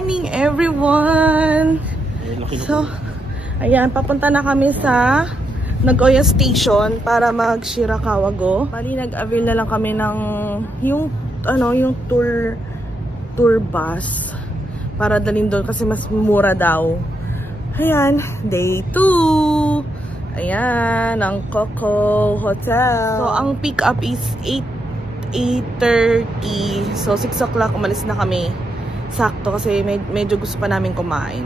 morning, everyone! So, ayan, papunta na kami sa Nagoya Station para mag-Shirakawa Go. Bali, nag-avail na lang kami ng yung tour bus para dalhin doon kasi mas mura daw. Ayan, day 2. Ayan, ang Coco Hotel. So, ang pick up is 8:30. So, 6 o'clock umalis na kami. Sakto kasi medyo gusto pa namin kumain.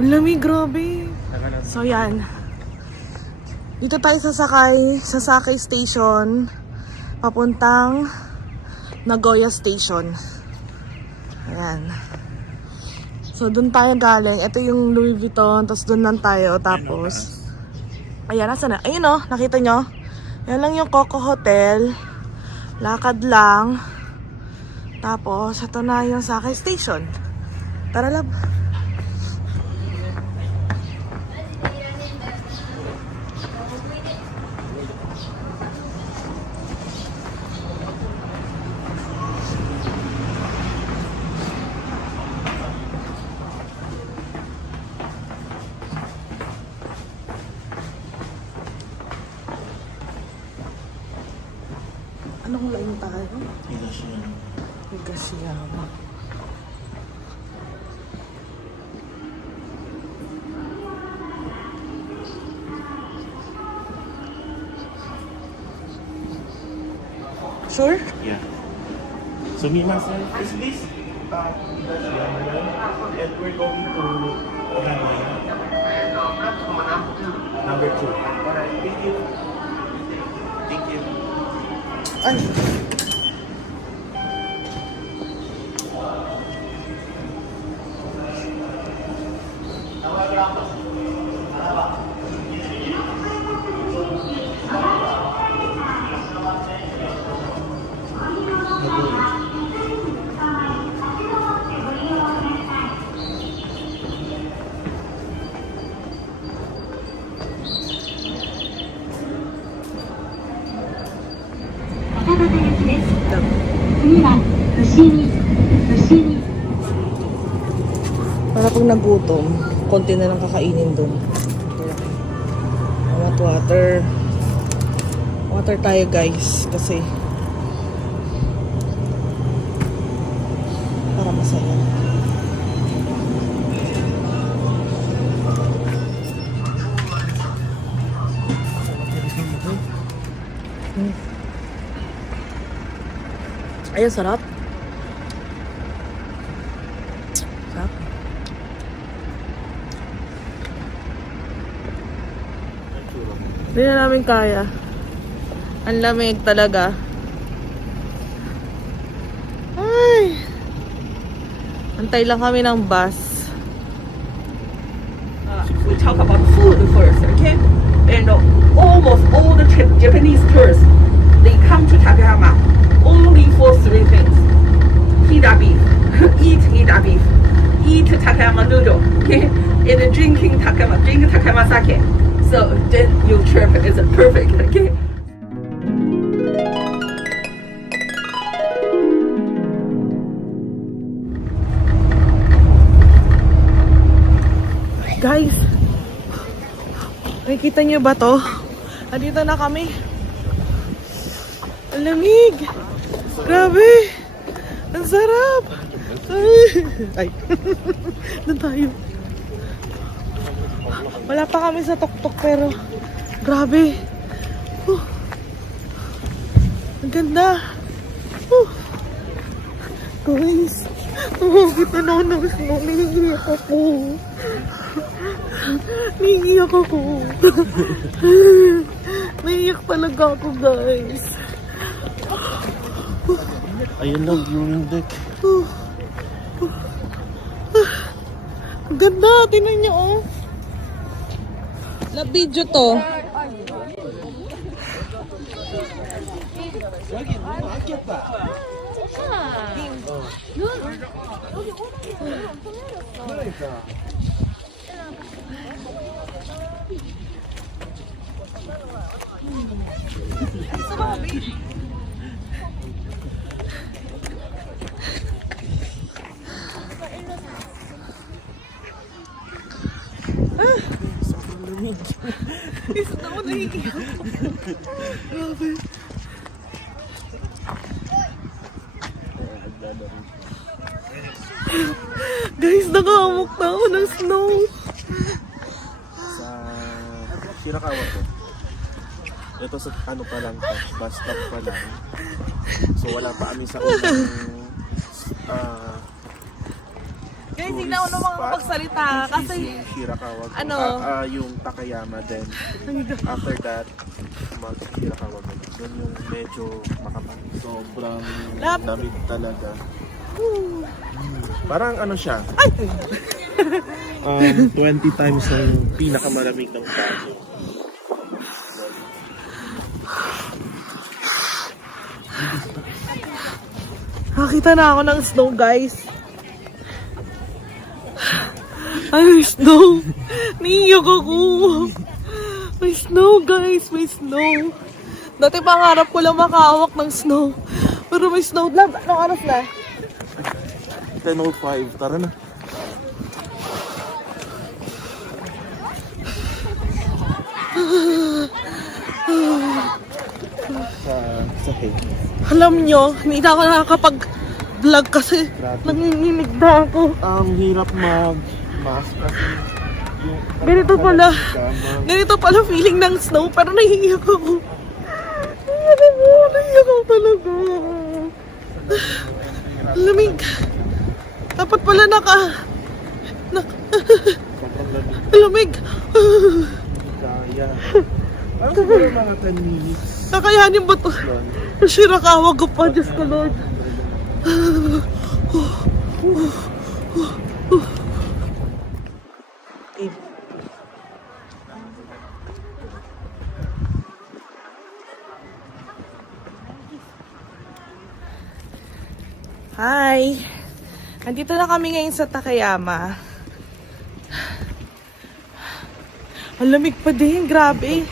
Ang lamig, grabe. So, yan. Dito tayo sasakay sa Sakay Station. Papuntang Nagoya Station. Ayan. So, dun tayo galing. Ito yung Louis Vuitton. Tapos dun lang tayo. Tapos, ayan, nasa na? Ayun o, nakita nyo? Yan lang yung Coco Hotel. Lakad lang. Tapos, ito na yung Sakay Station. Tara, lab. Anong line tayo? Higashiyama. Sure? Yeah. So me myself is this Higashiyama, and we're going to Nagoya. Number 2. Alright, thank you. Thank you. Ay. Para pag nagutom, konti na lang kakainin dun. Water. Water tayo, guys. Kasi para masaya. Ayan, sarap. Sarap. Hindi na namin kaya. Ang lamig talaga. Ay! Antay lang kami ng bus. We talk about food first, okay? And almost all the Japanese tourists, they come to Takayama only for 3 things. Hida beef, eat Hida beef, eat Takayama noodle, okay? And drink Takayama sake. So then your trip is perfect, okay? Guys, nakikita nyo ba to? Andito na kami. Ang lamig. Grabe. Ang sarap. Ay. Doon tayo. Wala pa kami sa tuktok pero grabe. Ang ganda. Guys. Kita na ako. Nangigiyak ako. Nangigiyak ako. Naiiyak talaga ako, guys. Ayun lang, viewing deck. Ang ganda. Tingnan niyo, oh. Na video to. malamig. Isa na ako nahihiya. Grabe. Guys, nakahamok na ako ng snow. Sa Shirakawa po. Ito sa ano pa lang to, bus stop pa lang. So wala pa kami sa unang Guys, hindi na ako naman makapagsalita kasi yung Shirakawa. ano? Yung Takayama din. After that, mag-Shirakawa. Doon yung medyo makapal. Sobrang Lap. lamig talaga. Parang ano siya? 20 times yung pinakamalamig ng Baguio. nakita na ako ng snow, guys. Ay, may snow. Niiyak ako. May snow, guys. May snow. Dati pangarap ko lang makahawak ng snow. Pero may snow. Lab, anong oras na? 10:05, tara na. sa hay. Alam nyo, hindi na ako nakakapag-vlog kasi Grabe. nanginginig na ako. Ang hirap mag-mask kasi yung Ganito pala. Tama. Ganito pala feeling ng snow, pero nahihiyak ako. Nahihiyak ako talaga. Lamig. Dapat pala Sobrang lamig. lamig. Kaya. Parang siguro mga 10 minutes Kakayanin ba to? lang. Shirakawa ko pa, Diyos ko Lord. Hi! Andito na kami ngayon sa Takayama. Ang lamig pa din, grabe.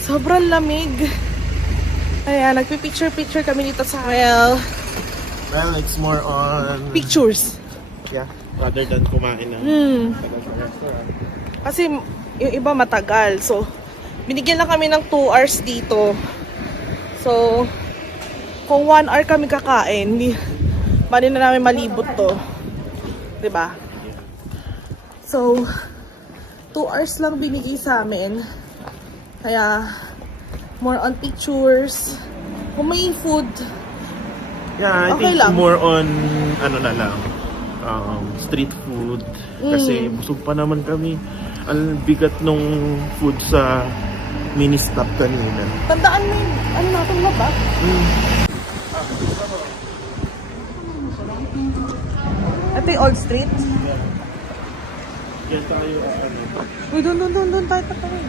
Sobrang lamig. Ayan, nagpipicture-picture kami dito sa Well, it's more on pictures. yeah, rather than kumain ng tagal sa restaurant. Kasi yung iba matagal. So, binigyan lang kami ng 2 hours dito. So, kung 1 hour kami kakain, mali na namin malibot to. 'Di ba? So, 2 hours lang binigay sa amin. Kaya, more on pictures. Kung may food, Yeah, I Okay think lang. more on ano na lang, street food. Kasi busog pa naman kami. Ang bigat nung food sa mini stop kanina. tandaan mo yung, ano natin na ba? Ito yung Old Street. Yan tayo Uy, doon tayo patawin.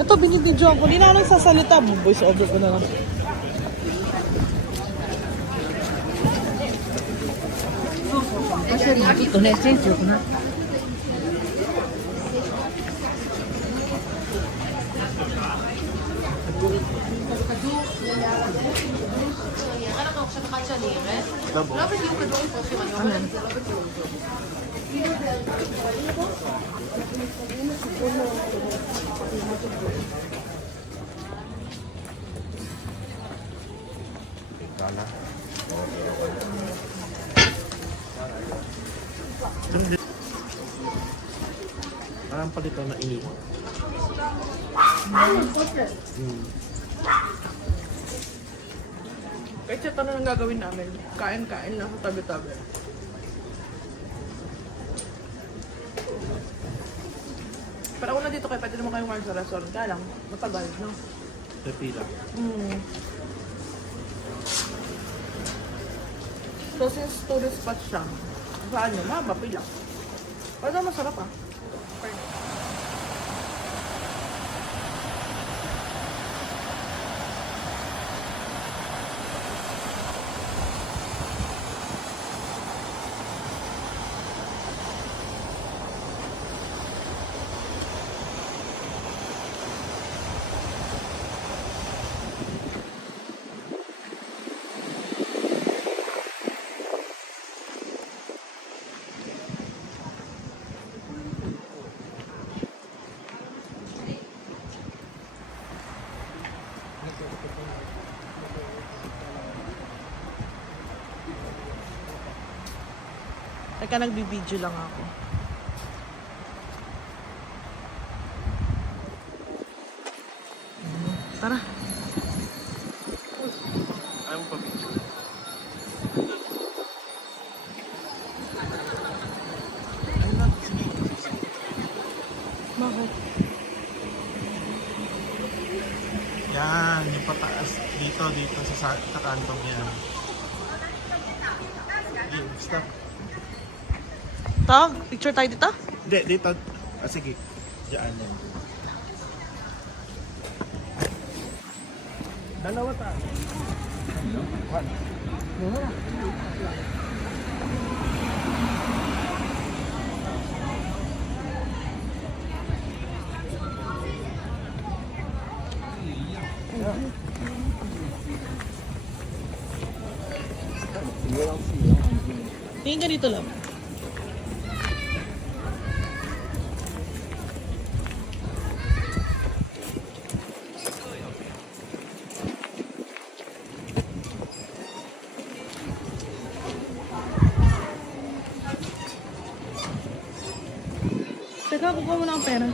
Ito, binibidyoan ko. Hindi na ako nagsasalita. Voice over ko na lang. Parang palitan na iniwan. Kahit ito na lang gagawin namin. Kain-kain lang sa tabi-tabi. Pero ako na dito kayo, pwede naman kayong kumain sa restaurant. Kaya lang, matagal, no? Pepila. So, since tourist spot siya, saan nyo? Mapila. Pero masarap ah. Teka, nagbibideo lang ako. Tara. Ayaw mo pa picture. Bakit? Yan, yung pataas. Dito sa kantong yan. Yung stop. Ito? Picture tayo dito? Hindi, dito. Sige. Diyan yan. Dalawa tayo. Tingin ka dito lang. Teka, kukuha mo na ang pera.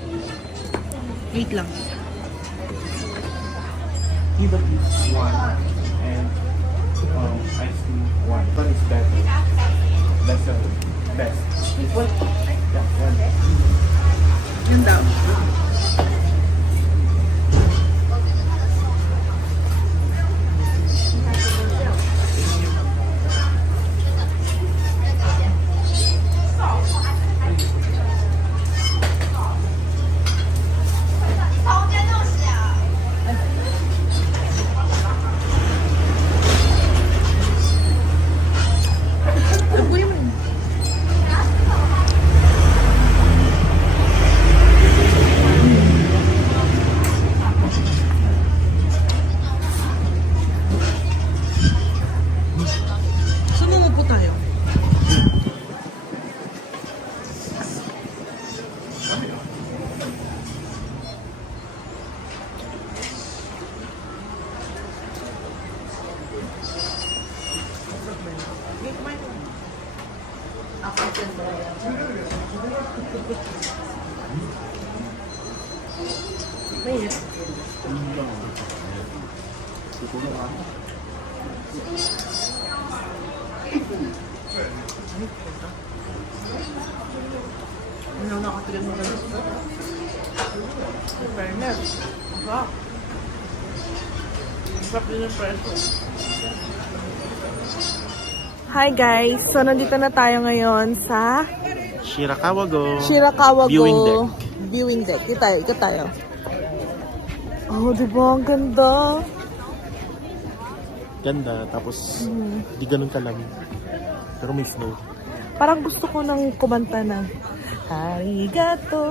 Wait lang. Give a piece one and ice cream one. One is better. That's the best. This one? Yeah, one. Yun daw. Saan mo po tayo? Ano nakatigan mo ganun? Fairness. Wow. Sarap din yung preso. Hi guys! So nandito na tayo ngayon sa Shirakawago. Shirakawago Viewing deck. Viewing deck. Ikot tayo. Oh, diba? Ang ganda. Ganda. Tapos, di ganun kalamig. Pero may snow. Parang gusto ko nang kumanta ng Arigato.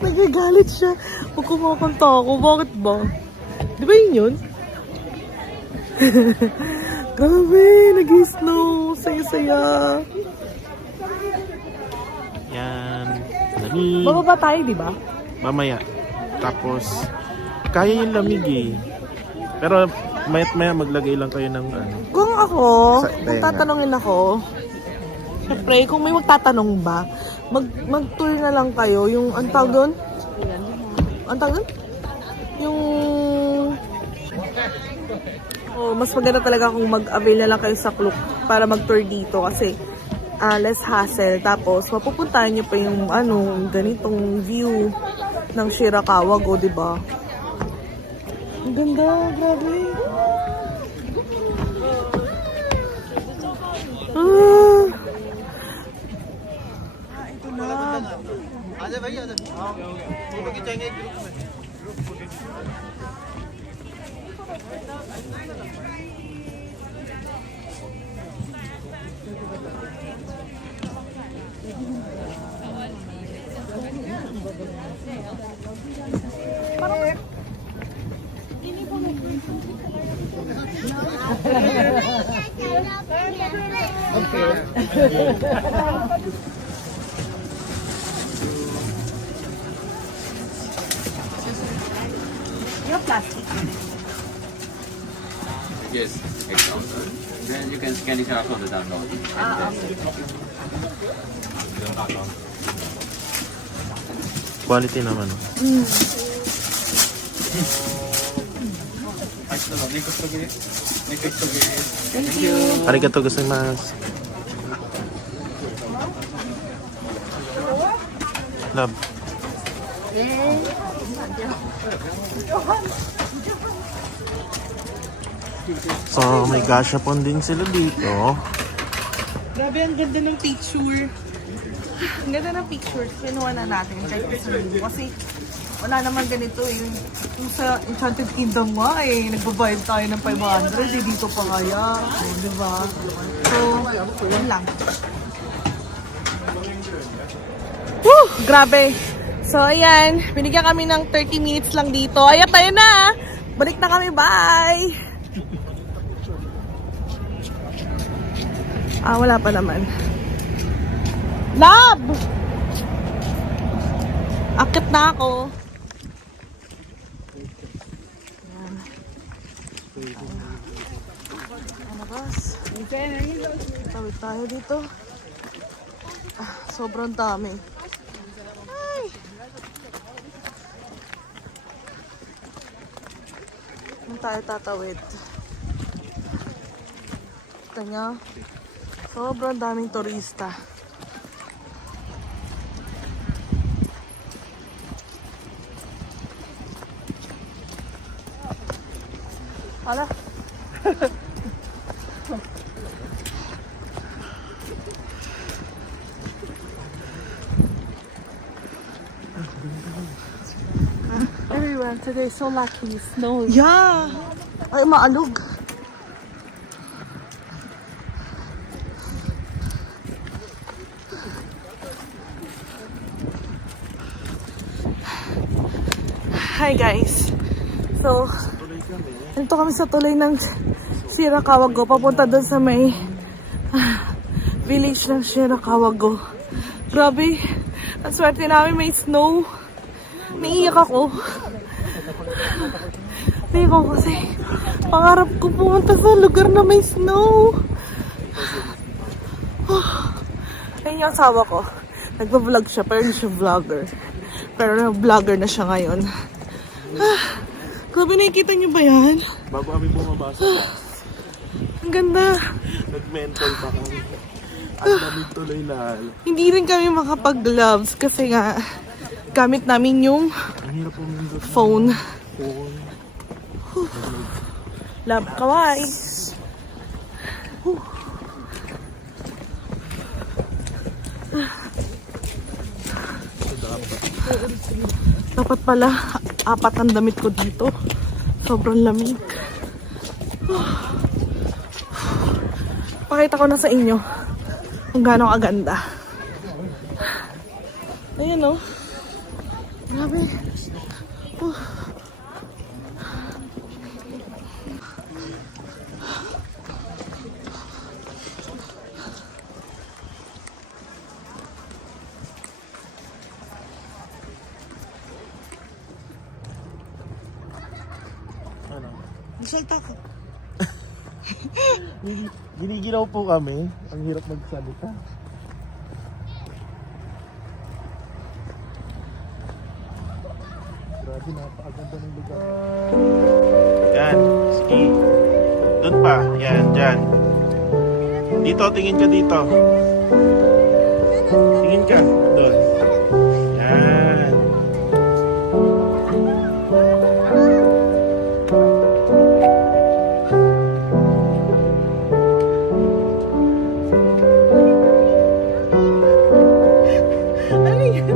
Nagagalit siya. Pag kumakanta ako, bakit ba? Di ba yun? Grabe, nag-snow. Saya-saya. Yan. Lamig. Bababa tayo, di ba? Mamaya. Tapos, kaya yung lamig eh. Pero, mayat maya maglagay lang kayo ng ano. Kung ako, Sa kung tenga. tatanungin ako, syempre, kung may magtatanong ba, mag-tour na lang kayo. Yung, ang tawag doon? Ang tawag doon? Yung... Oh, mas maganda talaga kung mag-avail na lang kayo sa Klook para mag-tour dito kasi less hassle. Tapos, mapupuntahan nyo pa yung ganitong view ng Shirakawago, di ba? Ang ganda, grabe. Ito na. Your plastic. Yes, 8,000. Then you can scan the QR code to download. Quality naman. Thank you. Arigato gozaimasu. Love. So, may gashapon din sila dito. Grabe, ang ganda ng picture. Ang ganda ng picture. Kinuha na natin kahit gusto nyo. Kasi wala naman ganito eh. Yung sa Enchanted Kingdom nga eh. Nagbabayad tayo ng 500 eh. Dito pa kaya. Oh, diba? So, yun lang. Woo! Grabe. So, ayan. Binigyan kami ng 30 minutes lang dito. Ayan, tayo na. Balik na kami. Bye! Ah, wala pa naman. Lab! Akit na ako. Ayan. Ano ba? Tawid tayo dito. Ah, sobrang dami. Ay! Saan tayo tatawid? Kita niya. Sobrang daming turista. Hala. Everyone today so lucky. Snow. Yeah! Ay, maalog. Hi guys. So, nandito kami sa tuloy ng Shirakawago. Papunta doon sa may village ng Shirakawago. Grabe. Ang swerte namin may snow. Naiiyak ako. Naiiyak ako kasi pangarap ko pumunta sa lugar na may snow. Ayun yung asawa ko. Nagpa-vlog siya pero hindi siya vlogger. Pero vlogger na siya ngayon. Grabe, nakikita niyo ba yan? Bago kami bumabasa, Ang ganda. nag-mental pa kami. Ang dami tuloy lalo. Hindi rin kami makapag-gloves kasi nga gamit namin yung Ang hirap pumindot ng phone. phone. Love, kawaii. Dapat pala, 4 ang damit ko dito. Sobrang lamig. Pakita ko na sa inyo kung gaano kaganda. Ayan o. Grabe. Ano? Salta ko. Giniginaw po kami. Ang hirap magsalita. Grabe, napakaganda ng lugar. Yan, ski. Doon pa, yan, dyan. Dito, tingin ka dito. Tingin ka, doon. Yan. Ano yun?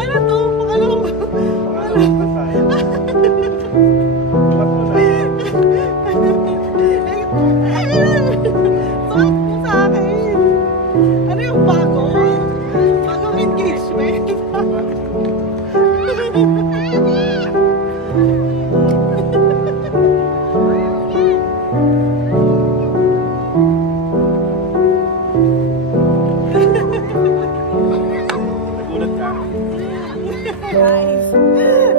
Ano to? Suot mo sa akin. Ano yung bago? Bagong engagement. Nagulat ka. Guys,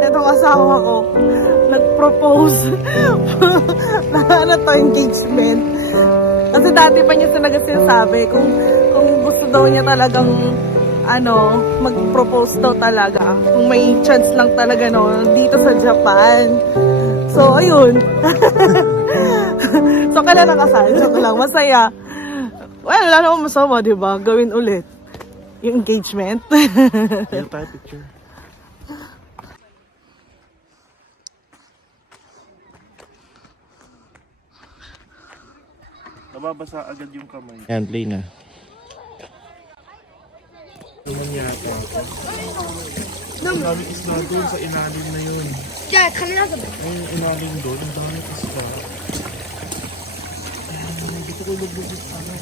etong asawa ko nag-propose na ano to, engagement. Kasi dati pa niya talaga sinasabi kung gusto daw niya talagang mag-propose daw talaga. Kung may chance lang talaga dito sa Japan. So, ayun. So, kailan nakasal? Joke lang, masaya. Well, wala namang masama, diba? Gawin ulit. Yung engagement. Kaya tayo picture. Nababasa agad yung kamay. Ayan, play na. Naman yata. Ang dami isla doon sa ilalim na yun. Yeah, coming out of it. Ay, yung ilalim doon, ang dami isla. Ay, dito ko lubugit sana.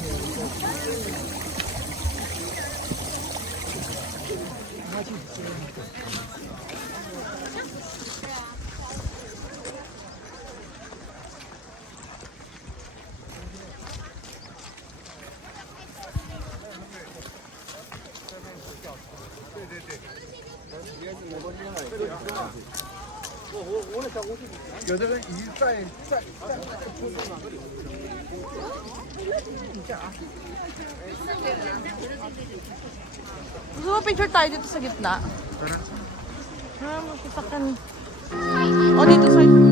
Gusto mo picture tayo dito sa gitna? Tara. Masasaktan. O, dito sa'yo.